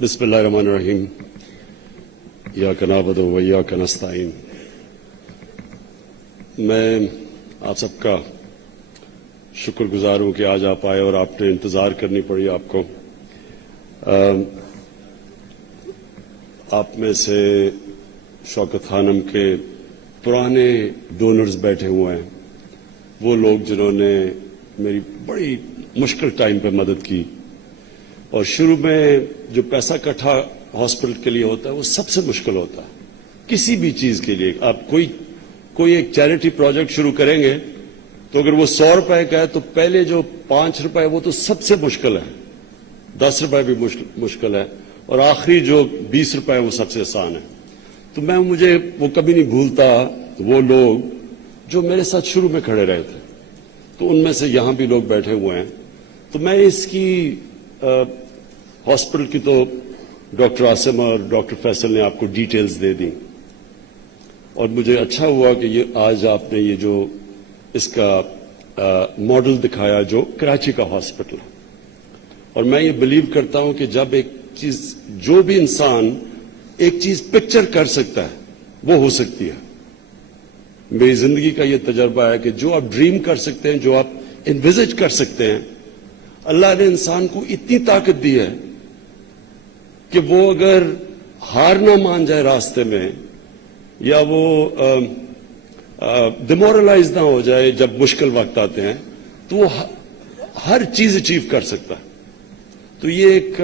بسم اللہ الرحمن الرحیم ایاک نعبد و ایاک نستعین. میں آپ سب کا شکر گزار ہوں کہ آج آپ آئے اور آپ نے انتظار کرنی پڑی آپ کو. آپ میں سے شوکت خانم کے پرانے ڈونرز بیٹھے ہوئے ہیں, وہ لوگ جنہوں نے میری بڑی مشکل ٹائم پہ مدد کی. اور شروع میں جو پیسہ اکٹھا ہاسپٹل کے لیے ہوتا ہے وہ سب سے مشکل ہوتا ہے. کسی بھی چیز کے لیے آپ کوئی ایک چیریٹی پروجیکٹ شروع کریں گے تو اگر وہ 100 روپے کا ہے تو پہلے جو 5 روپے وہ تو سب سے مشکل ہے, 10 روپے بھی مشکل ہے, اور آخری جو 20 روپے وہ سب سے آسان ہے. تو مجھے وہ کبھی نہیں بھولتا وہ لوگ جو میرے ساتھ شروع میں کھڑے رہے تھے. تو ان میں سے یہاں بھی لوگ بیٹھے ہوئے ہیں. تو میں اس کی ہاسپٹل کی تو ڈاکٹر عاصم اور ڈاکٹر فیصل نے آپ کو ڈیٹیلز دے دی, اور مجھے اچھا ہوا کہ یہ آج آپ نے یہ جو اس کا ماڈل دکھایا جو کراچی کا ہاسپٹل. اور میں یہ بلیو کرتا ہوں کہ جب ایک چیز جو بھی انسان ایک چیز پکچر کر سکتا ہے وہ ہو سکتی ہے. میری زندگی کا یہ تجربہ ہے کہ جو آپ ڈریم کر سکتے ہیں, جو آپ انویزج کر سکتے ہیں, اللہ نے انسان کو اتنی طاقت دی ہے کہ وہ اگر ہار نہ مان جائے راستے میں, یا وہ ڈیمورلائز نہ ہو جائے جب مشکل وقت آتے ہیں, تو وہ ہر چیز اچیو کر سکتا ہے. تو یہ ایک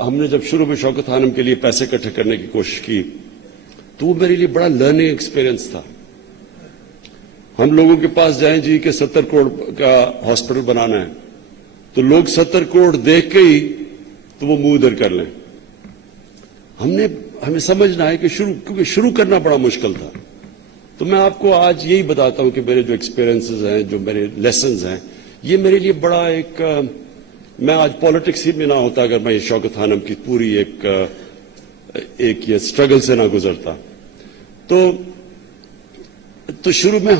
ہم نے جب شروع میں شوکت خانم کے لیے پیسے اکٹھے کرنے کی کوشش کی تو وہ میرے لیے بڑا لرننگ ایکسپیرئنس تھا. ہم لوگوں کے پاس جائیں جی کہ 70 کروڑ کا ہاسپٹل بنانا ہے, تو لوگ 70 کروڑ دیکھ کے ہی تو وہ منہ ادھر کر لیں. ہمیں سمجھنا ہے کہ کیونکہ شروع کرنا بڑا مشکل تھا. تو میں آپ کو آج یہی بتاتا ہوں کہ میرے جو ایکسپیرینسز ہیں, جو میرے لیسنز ہیں, یہ میرے لیے بڑا میں آج پالیٹکس ہی میں نہ ہوتا اگر میں شوکت خانم کی پوری ایک یہ اسٹرگل سے نہ گزرتا. تو شروع میں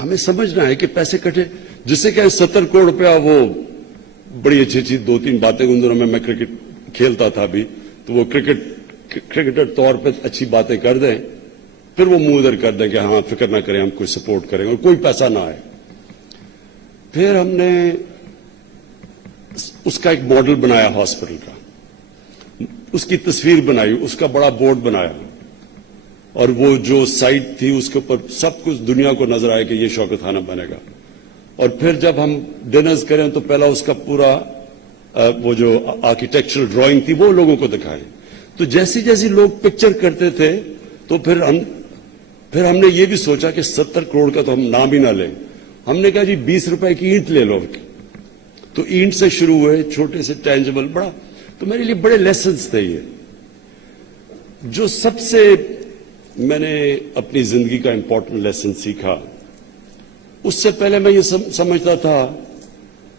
ہمیں سمجھنا ہے کہ پیسے کٹے, جسے کہ 70 کروڑ روپیہ, وہ بڑی اچھی 2-3 باتیں. ان دنوں میں کرکٹ کھیلتا تھا بھی, تو وہ کرکٹر طور پہ اچھی باتیں کر دیں, پھر وہ منہ ادھر کر دیں کہ ہاں فکر نہ کریں, ہم کوئی سپورٹ کریں, اور کوئی پیسہ نہ آئے. پھر ہم نے اس کا ایک ماڈل بنایا ہاسپٹل کا, اس کی تصویر بنائی, اس کا بڑا بورڈ بنایا, اور وہ جو سائٹ تھی اس کے اوپر سب کچھ دنیا کو نظر آئے کہ یہ شوکت خانم بنے گا. اور پھر جب ہم ڈنرز کریں تو پہلا اس کا پورا وہ جو آرکیٹیکچرل ڈرائنگ تھی وہ لوگوں کو دکھائیں. تو جیسی لوگ پکچر کرتے تھے تو پھر ہم نے یہ بھی سوچا کہ 70 کروڑ کا تو ہم نام ہی نہ لیں. ہم نے کہا جی 20 روپے کی اینٹ لے لو. تو اینٹ سے شروع ہوئے, چھوٹے سے ٹینجبل بڑا. تو میرے لیے بڑے لیسنز تھے یہ. جو سب سے میں نے اپنی زندگی کا امپورٹنٹ لیسن سیکھا, اس سے پہلے میں یہ سمجھتا تھا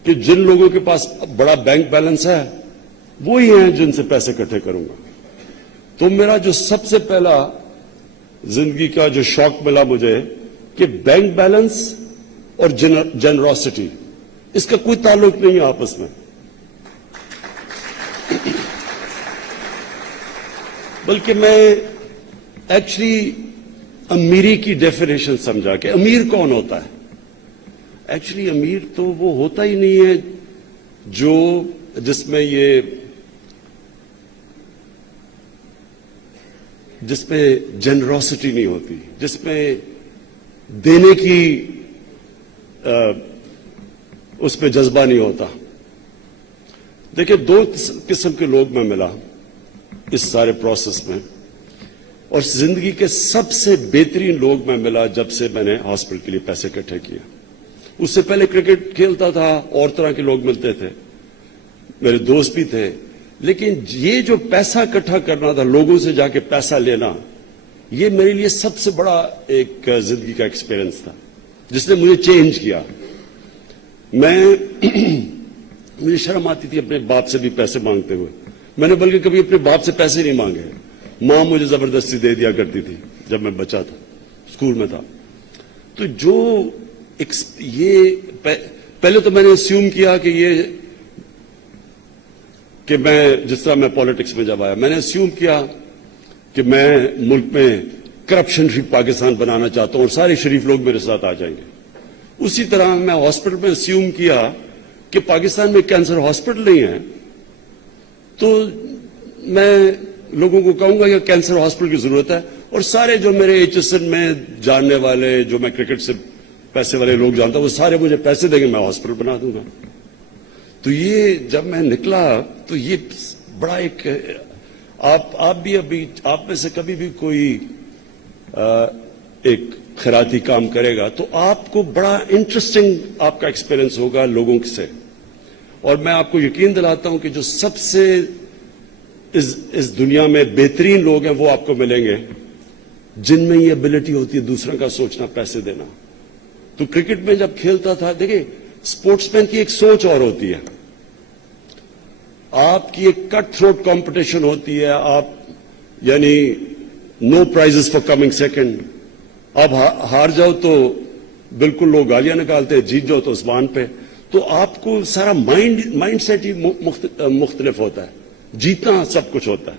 کہ جن لوگوں کے پاس بڑا بینک بیلنس ہے وہی ہیں جن سے پیسے اکٹھے کروں گا. تو میرا جو سب سے پہلا زندگی کا جو شوق ملا مجھے کہ بینک بیلنس اور جنروسٹی, اس کا کوئی تعلق نہیں ہے آپس میں, بلکہ میں ایکچولی امیری کی ڈیفینیشن سمجھا کہ امیر کون ہوتا ہے. ایکچولی امیر تو وہ ہوتا ہی نہیں ہے جس میں جنروسٹی نہیں ہوتی, جس میں دینے کی اس میں جذبہ نہیں ہوتا. دیکھیں 2 قسم کے لوگ میں ملا اس سارے پروسیس میں, اور زندگی کے سب سے بہترین لوگ میں ملا جب سے میں نے ہاسپٹل کے لیے پیسے اکٹھے کیا. اس سے پہلے کرکٹ کھیلتا تھا, اور طرح کے لوگ ملتے تھے, میرے دوست بھی تھے, لیکن یہ جو پیسہ اکٹھا کرنا تھا, لوگوں سے جا کے پیسہ لینا, یہ میرے لیے سب سے بڑا ایک زندگی کا ایکسپیرئنس تھا جس نے مجھے چینج کیا. مجھے شرم آتی تھی اپنے باپ سے بھی پیسے مانگتے ہوئے. میں نے بلکہ کبھی اپنے باپ سے پیسے نہیں مانگے, ماں مجھے زبردستی دے دیا کرتی تھی جب میں بچہ تھا, اسکول میں تھا. تو یہ پہلے تو میں نے اسیوم کیا کہ یہ کہ میں جس طرح میں پالیٹکس میں جب آیا میں نے اسیوم کیا کہ میں ملک میں کرپشن فری پاکستان بنانا چاہتا ہوں اور سارے شریف لوگ میرے ساتھ آ جائیں گے۔ اسی طرح میں ہاسپٹل میں اسیوم کیا کہ پاکستان میں کینسر ہاسپٹل نہیں ہے تو میں لوگوں کو کہوں گا کہ کینسر ہاسپٹل کی ضرورت ہے، اور سارے جو میرے ایچ ایس این میں جاننے والے، جو میں کرکٹ سے پیسے والے لوگ جانتا ہوں، وہ سارے مجھے پیسے دیں گے، میں ہاسپٹل بنا دوں گا۔ تو یہ جب میں نکلا تو یہ بڑا ایک آپ بھی ابھی آپ میں سے کبھی بھی کوئی ایک خیراتی کام کرے گا تو آپ کو بڑا انٹرسٹنگ آپ کا ایکسپیرئنس ہوگا لوگوں سے، اور میں آپ کو یقین دلاتا ہوں کہ جو سب سے اس دنیا میں بہترین لوگ ہیں وہ آپ کو ملیں گے جن میں یہ ابیلٹی ہوتی ہے دوسروں کا سوچنا، پیسے دینا۔ تو کرکٹ میں جب کھیلتا تھا، دیکھیں اسپورٹس مین کی ایک سوچ اور ہوتی ہے، آپ کی ایک کٹ تھروٹ کمپٹیشن ہوتی ہے، آپ یعنی نو پرائزز فار کمنگ سیکنڈ، اب ہار جاؤ تو بالکل لوگ گالیاں نکالتے ہیں، جیت جاؤ تو آسمان پہ۔ تو آپ کو سارا مائنڈ سیٹ ہی مختلف ہوتا ہے، جیتنا سب کچھ ہوتا ہے،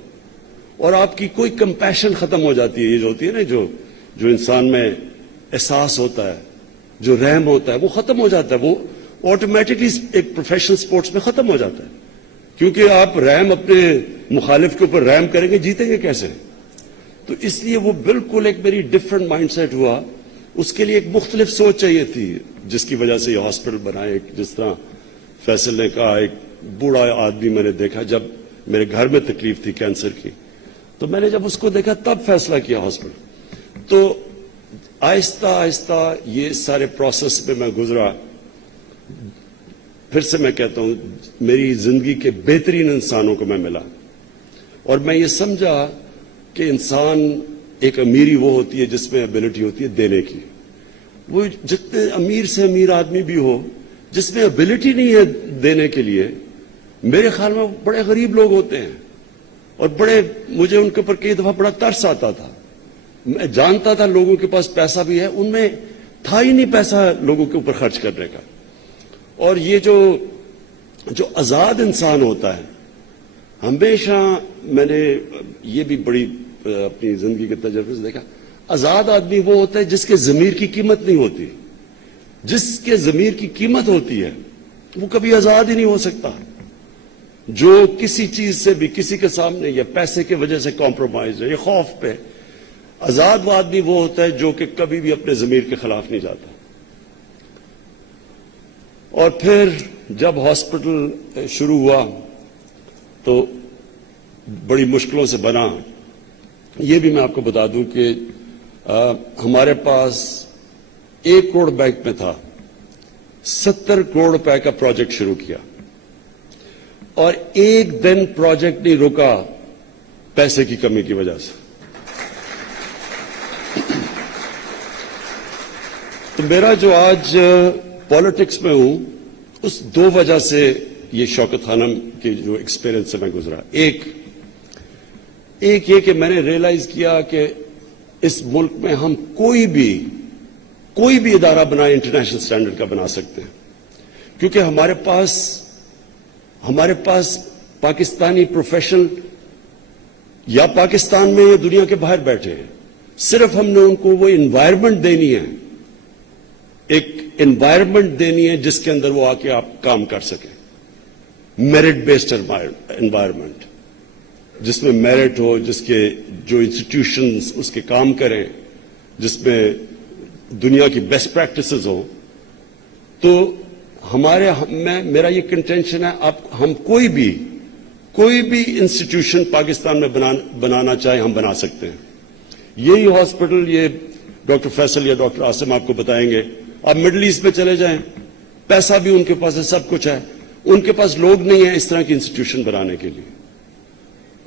اور آپ کی کوئی کمپیشن ختم ہو جاتی ہے، یہ جو ہوتی ہے نا جو انسان میں احساس ہوتا ہے، جو رحم ہوتا ہے وہ ختم ہو جاتا ہے، وہ آٹومیٹکلی ایک پروفیشنل سپورٹس میں ختم ہو جاتا ہے، کیونکہ آپ رحم اپنے مخالف کے اوپر رحم کریں گے، جیتیں گے کیسے؟ تو اس لیے وہ بالکل ایک میری ڈفرنٹ مائنڈ سیٹ ہوا، اس کے لیے ایک مختلف سوچ چاہیے تھی، جس کی وجہ سے یہ ہاسپٹل بنا۔ ایک جس طرح فیصل نے کہا، ایک بوڑھا آدمی میں نے دیکھا جب میرے گھر میں تکلیف تھی کینسر کی، تو میں نے جب اس کو دیکھا تب فیصلہ کیا ہاسپٹل۔ تو آہستہ آہستہ یہ سارے پروسیس میں میں گزرا، پھر سے میں کہتا ہوں میری زندگی کے بہترین انسانوں کو میں ملا، اور میں یہ سمجھا کہ انسان ایک امیری وہ ہوتی ہے جس میں ابیلٹی ہوتی ہے دینے کی۔ وہ جتنے امیر سے امیر آدمی بھی ہو، جس میں ابیلٹی نہیں ہے دینے کے لیے، میرے خیال میں بڑے غریب لوگ ہوتے ہیں، اور مجھے ان کے اوپر کئی دفعہ بڑا ترس آتا تھا۔ میں جانتا تھا لوگوں کے پاس پیسہ بھی ہے، ان میں تھا ہی نہیں پیسہ لوگوں کے اوپر خرچ کرنے کا۔ اور یہ جو آزاد انسان ہوتا ہے، ہمیشہ میں نے یہ بھی بڑی اپنی زندگی کے تجربے سے دیکھا، آزاد آدمی وہ ہوتا ہے جس کے ضمیر کی قیمت نہیں ہوتی۔ جس کے ضمیر کی قیمت ہوتی ہے وہ کبھی آزاد ہی نہیں ہو سکتا، جو کسی چیز سے بھی کسی کے سامنے یا پیسے کی وجہ سے کمپرومائز ہے یا خوف پہ۔ آزاد آدمی وہ ہوتا ہے جو کہ کبھی بھی اپنے ضمیر کے خلاف نہیں جاتا۔ اور پھر جب ہاسپٹل شروع ہوا تو بڑی مشکلوں سے بنا۔ یہ بھی میں آپ کو بتا دوں کہ ہمارے پاس 1 کروڑ بینک میں تھا، 70 کروڑ روپے کا پروجیکٹ شروع کیا، اور ایک دن پروجیکٹ نہیں رکا پیسے کی کمی کی وجہ سے۔ تو میرا جو آج پالیٹکس میں ہوں، اس 2 وجہ سے یہ شوکت خانم کے جو ایکسپیرئنس سے میں گزرا۔ ایک یہ کہ میں نے ریئلائز کیا کہ اس ملک میں ہم کوئی بھی ادارہ بنائے انٹرنیشنل سٹینڈرڈ کا بنا سکتے ہیں، کیونکہ ہمارے پاس پاکستانی پروفیشنل یا پاکستان میں یا دنیا کے باہر بیٹھے ہیں، صرف ہم نے ان کو وہ انوائرمنٹ دینی ہے، ایک انوائرمنٹ دینی ہے جس کے اندر وہ آ کے آپ کام کر سکیں، میرٹ بیسڈ انوائرمنٹ، جس میں میرٹ ہو، جس کے جو انسٹیٹیوشنز اس کے کام کریں، جس میں دنیا کی بیسٹ پریکٹسز ہوں۔ تو میرا یہ کنٹینشن ہے، ہم کوئی بھی انسٹیٹیوشن پاکستان میں بنانا چاہے ہم بنا سکتے ہیں۔ یہی ہاسپٹل، یہ ڈاکٹر فیصل یا ڈاکٹر عاصم آپ کو بتائیں گے، آپ مڈل ایسٹ میں چلے جائیں، پیسہ بھی ان کے پاس ہے، سب کچھ ہے، ان کے پاس لوگ نہیں ہیں اس طرح کی انسٹیٹیوشن بنانے کے لیے۔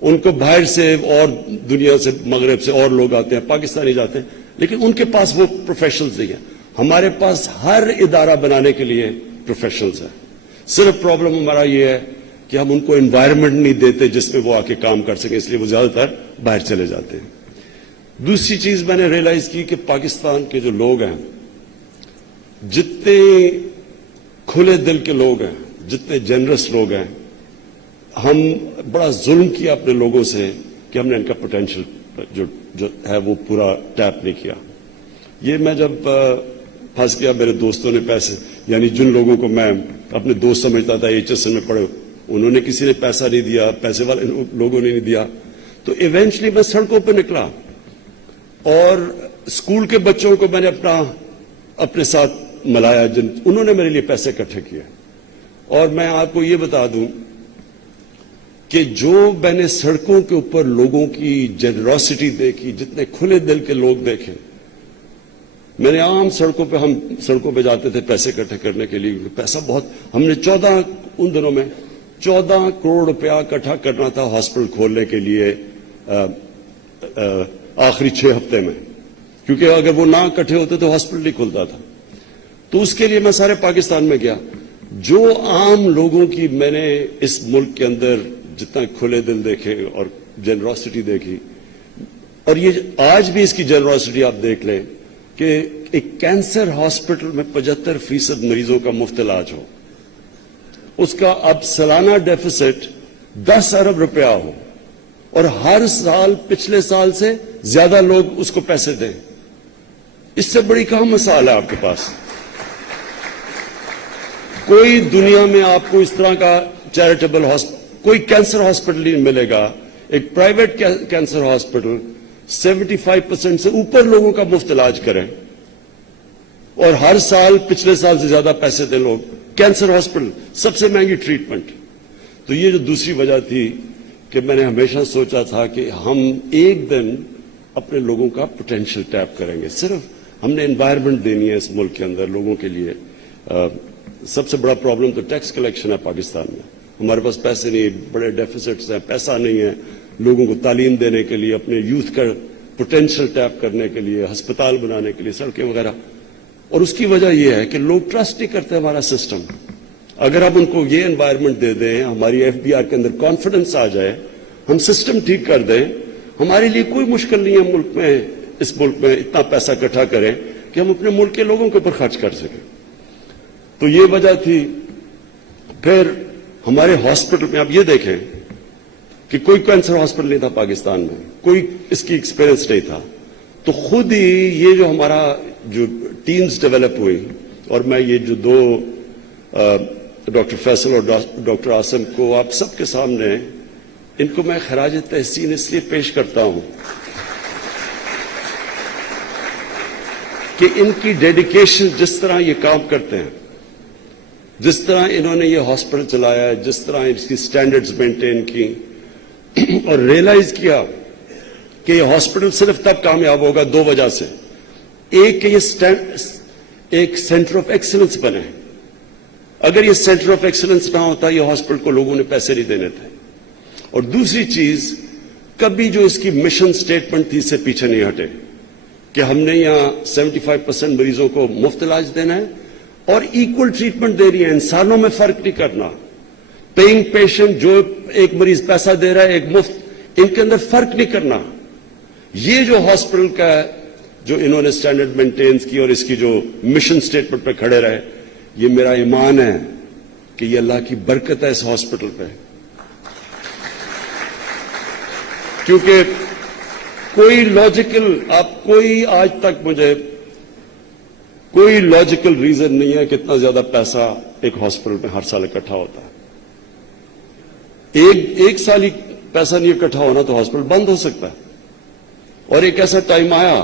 ان کو باہر سے اور دنیا سے، مغرب سے اور لوگ آتے ہیں، پاکستانی جاتے ہیں، لیکن ان کے پاس وہ پروفیشنلز نہیں ہیں۔ ہمارے پاس ہر ادارہ بنانے کے لیے پروفیشنلز ہیں، صرف پرابلم ہمارا یہ ہے کہ ہم ان کو انوائرمنٹ نہیں دیتے جس میں وہ آ کے کام کر سکیں، اس لیے وہ زیادہ تر باہر چلے جاتے ہیں۔ دوسری چیز میں نے ریئلائز کی کہ پاکستان کے جو لوگ ہیں، جتنے کھلے دل کے لوگ ہیں، جتنے جنرس لوگ ہیں، ہم بڑا ظلم کیا اپنے لوگوں سے کہ ہم نے ان کا پوٹینشیل جو ہے وہ پورا ٹیپ نہیں کیا. یہ میں جب پھنس گیا, میرے دوستوں نے پیسے, یعنی جن لوگوں کو میں اپنے دوست سمجھتا تھا HSN میں پڑھے, انہوں نے کسی نے پیسہ نہیں دیا, پیسے والے لوگوں نے نہیں دیا, تو ایونچلی میں سڑکوں پہ نکلا اور اسکول کے بچوں کو میں نے اپنے ساتھ ملایا, انہوں نے میرے لیے پیسے اکٹھے کیے. اور میں آپ کو یہ بتا دوں کہ جو میں نے سڑکوں کے اوپر لوگوں کی جنراسٹی دیکھی, جتنے کھلے دل کے لوگ دیکھے, میں نے عام سڑکوں پہ, ہم سڑکوں پہ جاتے تھے پیسے اکٹھے کرنے کے لیے, پیسہ بہت, ہم نے ان دنوں میں 14 کروڑ روپیہ اکٹھا کرنا تھا ہاسپٹل کھولنے کے لیے آخری 6 ہفتے میں, کیونکہ اگر وہ نہ اکٹھے ہوتے تو ہاسپٹل نہیں کھلتا تھا. تو اس کے لیے میں سارے پاکستان میں گیا. جو عام لوگوں کی میں نے اس ملک کے اندر جتنا کھلے دل دیکھے اور جنراسٹی دیکھی, اور یہ آج بھی اس کی جنراسٹی آپ دیکھ لیں کہ ایک کینسر ہاسپٹل میں 75% مریضوں کا مفت علاج ہو, اس کا اب سالانہ ڈیفیسٹ 10 ارب روپیہ ہو, اور ہر سال پچھلے سال سے زیادہ لوگ اس کو پیسے دیں. اس سے بڑی کہاں مثال ہے آپ کے پاس؟ کوئی دنیا میں آپ کو اس طرح کا چیریٹیبل کوئی کینسر ہاسپٹل نہیں ملے گا. ایک پرائیویٹ کینسر ہاسپٹل 75% سے اوپر لوگوں کا مفت علاج کریں اور ہر سال پچھلے سال سے زیادہ پیسے دیں لوگ. کینسر ہاسپٹل سب سے مہنگی ٹریٹمنٹ. تو یہ جو دوسری وجہ تھی کہ میں نے ہمیشہ سوچا تھا کہ ہم ایک دن اپنے لوگوں کا پوٹینشیل ٹیپ کریں گے. صرف ہم نے انوائرمنٹ دینی ہے اس ملک کے اندر لوگوں کے لیے. سب سے بڑا پرابلم تو ٹیکس کلیکشن ہے پاکستان میں. ہمارے پاس پیسے نہیں, بڑے ڈیفیسٹس ہیں, پیسہ نہیں ہے لوگوں کو تعلیم دینے کے لیے, اپنے یوتھ کا پوٹینشیل ٹیپ کرنے کے لیے, ہسپتال بنانے کے لیے, سڑکیں وغیرہ. اور اس کی وجہ یہ ہے کہ لوگ ٹرسٹ نہیں کرتے ہمارا سسٹم. اگر آپ ان کو یہ انوائرمنٹ دے دیں, ہماری FBR کے اندر کانفیڈنس آ جائے, ہم سسٹم ٹھیک کر دیں, ہمارے لیے کوئی مشکل نہیں ہے ملک میں, اس ملک میں اتنا پیسہ اکٹھا کریں کہ ہم اپنے ملک کے لوگوں کے اوپر خرچ کر سکیں. تو یہ وجہ تھی. پھر ہمارے ہاسپٹل میں آپ یہ دیکھیں کہ کوئی کینسر ہاسپٹل نہیں تھا پاکستان میں, کوئی اس کی ایکسپیرئنس نہیں تھا. تو خود ہی یہ جو ہمارا جو ٹیمز ڈیولپ ہوئی, اور میں یہ جو 2 ڈاکٹر فیصل اور ڈاکٹر عاصم کو آپ سب کے سامنے ان کو میں خراج تحسین اس لیے پیش کرتا ہوں کہ ان کی ڈیڈیکیشن, جس طرح یہ کام کرتے ہیں, جس طرح انہوں نے یہ ہاسپٹل چلایا, جس طرح اس کی سٹینڈرڈز مینٹین کی, اور ریئلائز کیا کہ یہ ہاسپٹل صرف تب کامیاب ہوگا 2 وجہ سے. ایک کہ یہ ایک سینٹر آف ایکسلنس بنے. اگر یہ سینٹر آف ایکسلنس نہ ہوتا, یہ ہاسپٹل کو لوگوں نے پیسے نہیں دینے تھے. اور دوسری چیز, کبھی جو اس کی مشن سٹیٹمنٹ تھی, اس سے پیچھے نہیں ہٹے کہ ہم نے یہاں 75% مریضوں کو مفت علاج دینا ہے اور ایکول ٹریٹمنٹ دینی ہے, انسانوں میں فرق نہیں کرنا. پیئنگ پیشنٹ, جو ایک مریض پیسہ دے رہا ہے, ایک مفت, ان کے اندر فرق نہیں کرنا. یہ جو ہاسپٹل کا جو انہوں نے سٹینڈرڈ مینٹینز کی اور اس کی جو مشن سٹیٹمنٹ پہ کھڑے رہے, یہ میرا ایمان ہے کہ یہ اللہ کی برکت ہے اس ہاسپٹل پہ. کیونکہ کوئی لاجیکل, آپ کوئی آج تک مجھے کوئی لاجیکل ریزن نہیں ہے کہ اتنا زیادہ پیسہ ایک ہاسپٹل میں ہر سال اکٹھا ہوتا ہے. ایک سال ہی پیسہ نہیں اکٹھا ہونا تو ہاسپٹل بند ہو سکتا ہے. اور ایک ایسا ٹائم آیا,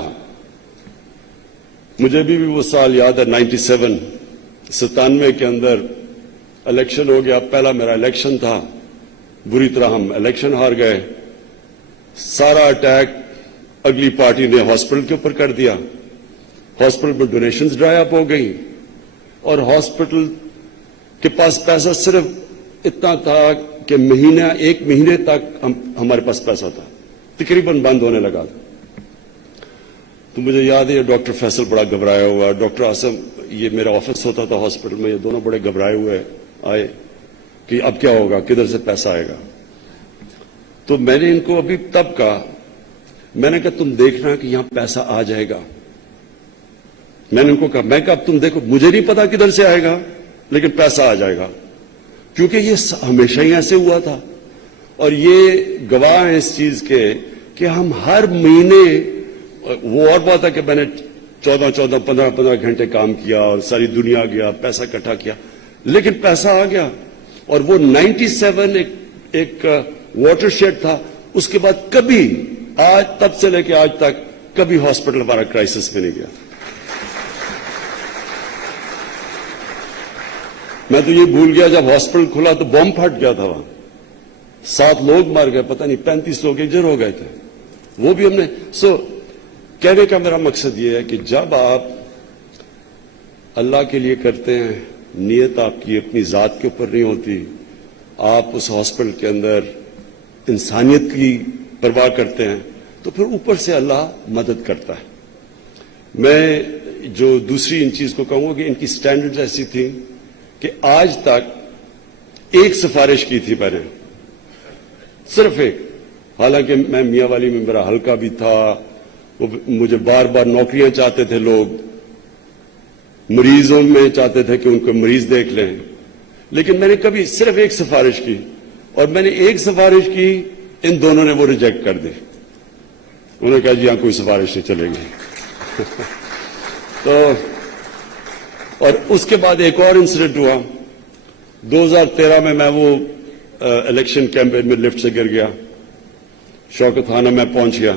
مجھے بھی وہ سال یاد ہے, 97 کے اندر الیکشن ہو گیا. پہلا میرا الیکشن تھا, بری طرح ہم الیکشن ہار گئے. سارا اٹیک اگلی پارٹی نے ہاسپٹل کے اوپر کر دیا. ہاسپٹل میں ڈونیشنز ڈرائی اپ ہو گئی, اور ہاسپٹل کے پاس پیسہ صرف اتنا تھا کہ ایک مہینے تک ہمارے پاس پیسہ تھا, تقریباً بند ہونے لگا. تو مجھے یاد ہے ڈاکٹر فیصل بڑا گھبرایا ہوا, ڈاکٹر عاصم, یہ میرا آفس ہوتا تھا ہاسپٹل میں, یہ دونوں بڑے گھبرائے ہوئے آئے کہ اب کیا ہوگا, کدھر سے پیسہ آئے گا. تو میں نے ان کو ابھی تب کہا, میں نے کہا تم دیکھنا کہ یہاں پیسہ آ جائے گا. میں نے ان کو کہا, میں کہا اب تم دیکھو, مجھے نہیں پتا کدھر سے آئے گا لیکن پیسہ آ جائے گا. کیونکہ یہ ہمیشہ ہی ایسے ہوا تھا, اور یہ گواہ ہیں اس چیز کے کہ ہم ہر مہینے, وہ اور بات ہے کہ میں نے 15 گھنٹے کام کیا اور ساری دنیا گیا, پیسہ اکٹھا کیا, لیکن پیسہ آ گیا. اور وہ 97 ایک واٹر شیڈ تھا, اس کے بعد کبھی آج تب سے لے کے آج تک کبھی ہاسپٹل ہمارا کرائسس میں نہیں گیا. میں تو یہ بھول گیا جب ہاسپٹل کھلا تو بم پھٹ گیا تھا وہاں, 7 لوگ مر گئے, پتہ نہیں 35 لوگ انجر ہو گئے تھے. وہ بھی ہم نے کہنے کا میرا مقصد یہ ہے کہ جب آپ اللہ کے لیے کرتے ہیں, نیت آپ کی اپنی ذات کے اوپر نہیں ہوتی, آپ اس ہاسپٹل کے اندر انسانیت کی پرواہ کرتے ہیں, تو پھر اوپر سے اللہ مدد کرتا ہے. میں جو دوسری ان چیز کو کہوں گا کہ ان کی سٹینڈرڈ ایسی تھی کہ آج تک ایک سفارش کی تھی میں نے, صرف ایک. حالانکہ میں میاں والی میں میرا حلقہ بھی تھا, وہ مجھے بار بار نوکریاں چاہتے تھے لوگ, مریضوں میں چاہتے تھے کہ ان کو مریض دیکھ لیں, لیکن میں نے کبھی صرف ایک سفارش کی, اور میں نے ایک سفارش کی, ان دونوں نے وہ ریجیکٹ کر دی. انہوں نے کہا جی ہاں کوئی سفارش نہیں چلے گی. تو اور اس کے بعد ایک اور انسیڈنٹ ہوا 2013 میں وہ الیکشن کیمپین میں لفٹ سے گر گیا, شوکت خانہ میں پہنچ گیا.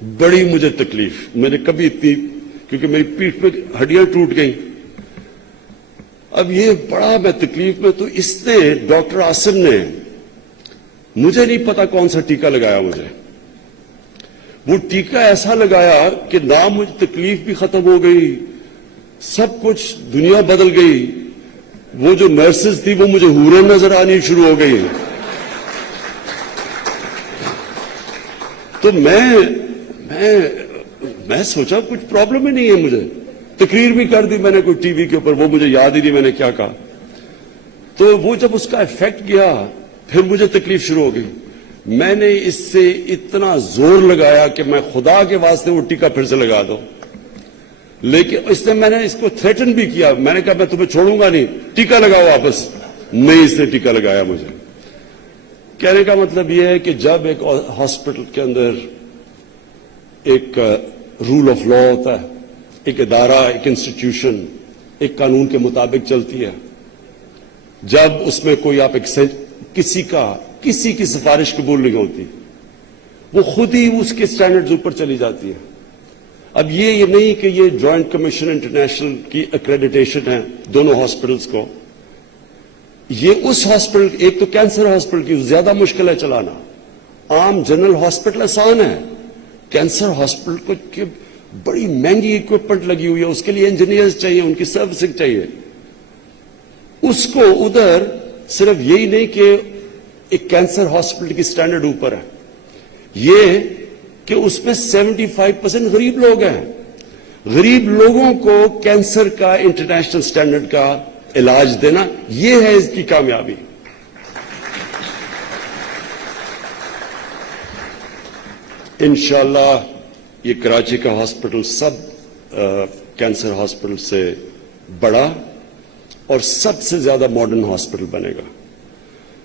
بڑی مجھے تکلیف, میں نے کبھی اتنی, کیونکہ میری پیٹھ میں ہڈیاں ٹوٹ گئیں. اب یہ بڑا میں تکلیف میں, تو اس نے ڈاکٹر عاصم نے, مجھے نہیں پتا کون سا ٹیکہ لگایا مجھے, وہ ٹیکہ ایسا لگایا کہ نہ مجھے تکلیف بھی ختم ہو گئی, سب کچھ دنیا بدل گئی. وہ جو نرسز تھی وہ مجھے حوریں نظر آنی شروع ہو گئی. تو میں سوچا کچھ پرابلم ہی نہیں ہے مجھے. تقریر بھی کر دی میں نے کوئی ٹی وی کے اوپر, وہ مجھے یاد ہی نہیں میں نے کیا کہا. تو وہ جب اس کا ایفیکٹ گیا پھر مجھے تکلیف شروع ہو گئی. میں نے اس سے اتنا زور لگایا کہ میں خدا کے واسطے وہ ٹیکہ پھر سے لگا دو, لیکن اس نے, میں نے اس کو تھریٹن بھی کیا. میں نے کہا میں تمہیں چھوڑوں گا نہیں, ٹیکہ لگاؤ واپس. نہیں, اس نے ٹیکہ لگایا مجھے. کہنے کا مطلب یہ ہے کہ جب ایک ہاسپٹل کے اندر ایک رول آف لا ہوتا ہے, ایک ادارہ, ایک انسٹیٹیوشن ایک قانون کے مطابق چلتی ہے, جب اس میں کوئی آپ کسی کی سفارش قبول نہیں ہوتی, وہ خود ہی اس کے سٹینڈرڈز اوپر چلی جاتی ہے. اب یہ نہیں کہ یہ جوائنٹ کمیشن انٹرنیشنل کی ایکریڈیٹیشن ہے دونوں ہاسپٹلز کو, یہ اس ہاسپٹل, ایک تو کینسر ہاسپٹل کی زیادہ مشکل ہے چلانا, عام جنرل ہاسپٹل آسان ہے, کینسر ہاسپٹل کو بڑی مہنگی اکوپمنٹ لگی ہوئی ہے, اس کے لیے انجینئرز چاہیے, ان کی سروسنگ چاہیے. اس کو ادھر صرف یہی نہیں کہ ایک کینسر ہاسپٹل کی سٹینڈرڈ اوپر ہے, یہ کہ اس میں 75% غریب لوگ ہیں. غریب لوگوں کو کینسر کا انٹرنیشنل سٹینڈرڈ کا علاج دینا, یہ ہے اس کی کامیابی. انشاءاللہ یہ کراچی کا ہاسپٹل سب کینسر ہاسپٹل سے بڑا اور سب سے زیادہ ماڈرن ہاسپٹل بنے گا.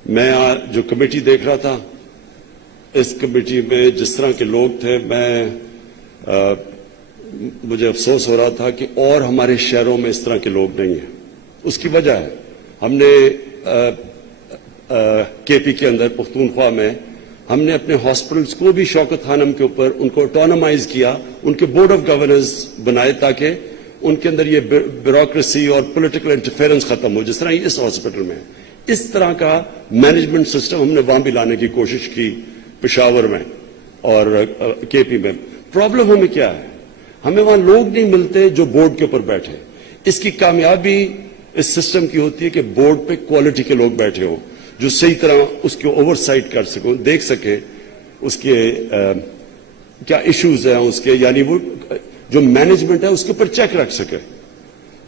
میں جو کمیٹی دیکھ رہا تھا, اس کمیٹی میں جس طرح کے لوگ تھے, مجھے افسوس ہو رہا تھا کہ اور ہمارے شہروں میں اس طرح کے لوگ نہیں ہیں. اس کی وجہ ہے ہم نے کے پی کے اندر پختونخوا میں ہم نے اپنے ہاسپٹلز کو بھی شوکت خانم کے اوپر ان کو آٹونومائز کیا, ان کے بورڈ آف گورننس بنائے تاکہ ان کے اندر یہ بیوروکریسی اور پولیٹیکل انٹرفیئرنس ختم ہو, جس طرح اس ہاسپٹل میں. اس طرح کا مینجمنٹ سسٹم ہم نے وہاں بھی لانے کی کوشش کی, پشاور میں اور کے پی میں. پرابلم ہمیں کیا ہے, ہمیں وہاں لوگ نہیں ملتے جو بورڈ کے اوپر بیٹھے. اس کی کامیابی اس سسٹم کی ہوتی ہے کہ بورڈ پہ کوالٹی کے لوگ بیٹھے ہوں جو صحیح طرح اس کے اوور سائٹ کر سکیں, دیکھ سکیں اس کے کیا ایشوز ہیں, اس کے یعنی وہ جو مینجمنٹ ہے اس کے اوپر چیک رکھ سکے.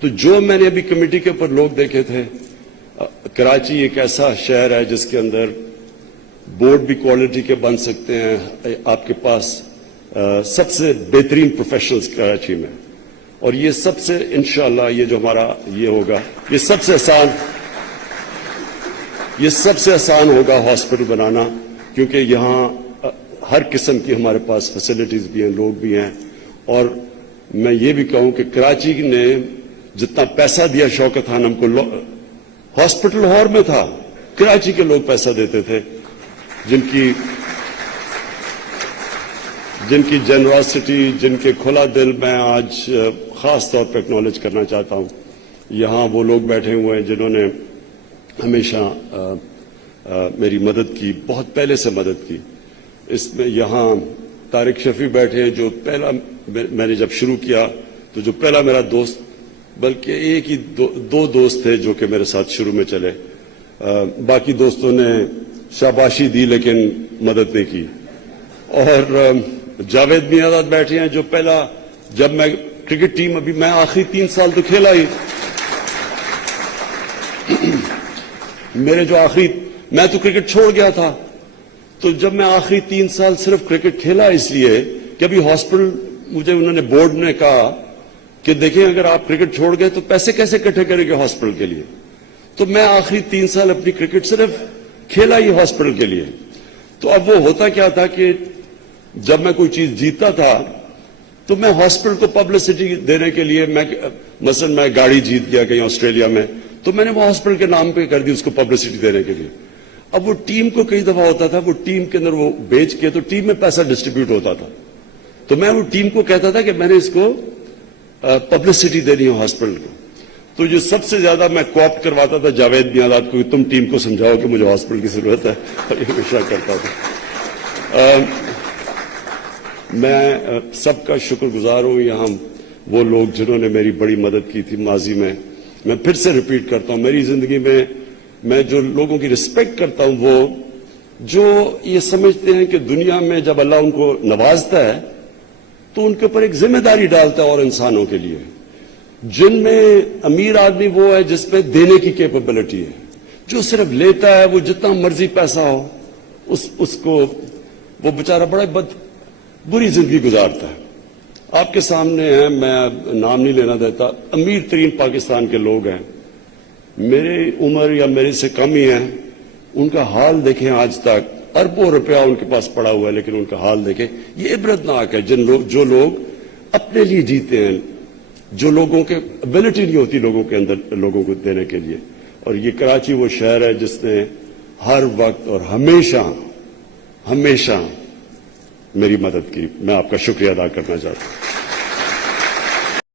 تو جو میں نے ابھی کمیٹی کے اوپر لوگ دیکھے تھے, کراچی ایک ایسا شہر ہے جس کے اندر بورڈ بھی کوالٹی کے بن سکتے ہیں. آپ کے پاس سب سے بہترین پروفیشنلز کراچی میں, اور یہ سب سے انشاءاللہ یہ جو ہمارا یہ ہوگا یہ سب سے آسان یہ سب سے آسان ہوگا ہاسپٹل بنانا، کیونکہ یہاں ہر قسم کی ہمارے پاس فیسلٹیز بھی ہیں، لوگ بھی ہیں. اور میں یہ بھی کہوں کہ کراچی نے جتنا پیسہ دیا شوکت خانم کو، ہاسپٹل لاہور میں تھا، کراچی کے لوگ پیسہ دیتے تھے، جن کی جنراسٹی، جن کے کھلا دل میں آج خاص طور پہ اکنالج کرنا چاہتا ہوں. یہاں وہ لوگ بیٹھے ہوئے ہیں جنہوں نے ہمیشہ میری مدد کی، بہت پہلے سے مدد کی. اس میں یہاں طارق شفیع بیٹھے ہیں، جو پہلا میں نے جب شروع کیا تو جو پہلا میرا دوست، بلکہ ایک ہی دو دوست تھے جو کہ میرے ساتھ شروع میں چلے، باقی دوستوں نے شاباشی دی لیکن مدد نہیں کی. اور جاوید میاں بیٹھے ہیں، جو پہلا، جب میں کرکٹ ٹیم، ابھی میں آخری 3 سال تو کھیلا ہی، میرے جو میں تو کرکٹ چھوڑ گیا تھا، تو جب میں آخری 3 سال صرف کرکٹ کھیلا اس لیے کہ ابھی ہاسپٹل، مجھے انہوں نے بورڈ نے کہا کہ دیکھیں اگر آپ کرکٹ چھوڑ گئے تو پیسے کیسے اکٹھے کریں گے ہاسپٹل کے لیے. تو میں آخری 3 سال اپنی کرکٹ صرف کھیلا ہی ہاسپٹل کے لیے. تو اب وہ ہوتا کیا تھا کہ جب میں کوئی چیز جیتتا تھا تو میں ہاسپٹل کو پبلسٹی دینے کے لیے، مثلا میں گاڑی جیت گیا کہیں آسٹریلیا میں، تو میں نے وہ ہاسپٹل کے نام پہ کر دی اس کو پبلسٹی دینے کے لیے. اب وہ ٹیم کو کئی دفعہ ہوتا تھا، وہ ٹیم کے اندر وہ بیچ کے تو ٹیم میں پیسہ ڈسٹریبیوٹ ہوتا تھا، تو میں وہ ٹیم کو کہتا تھا کہ میں نے اس کو پبلسٹی دینی ہے ہاسپٹل کو. تو جو سب سے زیادہ میں کوآپٹ کرواتا تھا جاوید میاں کو، تم ٹیم کو سمجھاؤ کہ مجھے ہاسپٹل کی ضرورت ہے، اور یہ ہمیشہ کرتا تھا. میں سب کا شکر گزار ہوں. یہاں وہ لوگ جنہوں نے میری بڑی مدد کی تھی ماضی میں پھر سے ریپیٹ کرتا ہوں، میری زندگی میں جو لوگوں کی رسپیکٹ کرتا ہوں، وہ جو یہ سمجھتے ہیں کہ دنیا میں جب اللہ ان کو نوازتا ہے تو ان کے اوپر ایک ذمہ داری ڈالتا ہے اور انسانوں کے لیے. جن میں امیر آدمی وہ ہے جس پہ دینے کی کیپیبلٹی ہے، جو صرف لیتا ہے، وہ جتنا مرضی پیسہ ہو اس کو، وہ بیچارہ بڑا بری زندگی گزارتا ہے. آپ کے سامنے ہیں، میں نام نہیں لینا دیتا، امیر ترین پاکستان کے لوگ ہیں، میرے عمر یا میرے سے کم ہی ہیں، ان کا حال دیکھیں. آج تک اربوں روپیہ ان کے پاس پڑا ہوا ہے، لیکن ان کا حال دیکھیں. یہ عبرتناک ہے. جو لوگ اپنے لیے جیتے ہیں، جو لوگوں کے ابیلٹی نہیں ہوتی لوگوں کے اندر لوگوں کو دینے کے لیے. اور یہ کراچی وہ شہر ہے جس نے ہر وقت اور ہمیشہ میری مدد کی. میں آپ کا شکریہ ادا کرنا چاہتا ہوں.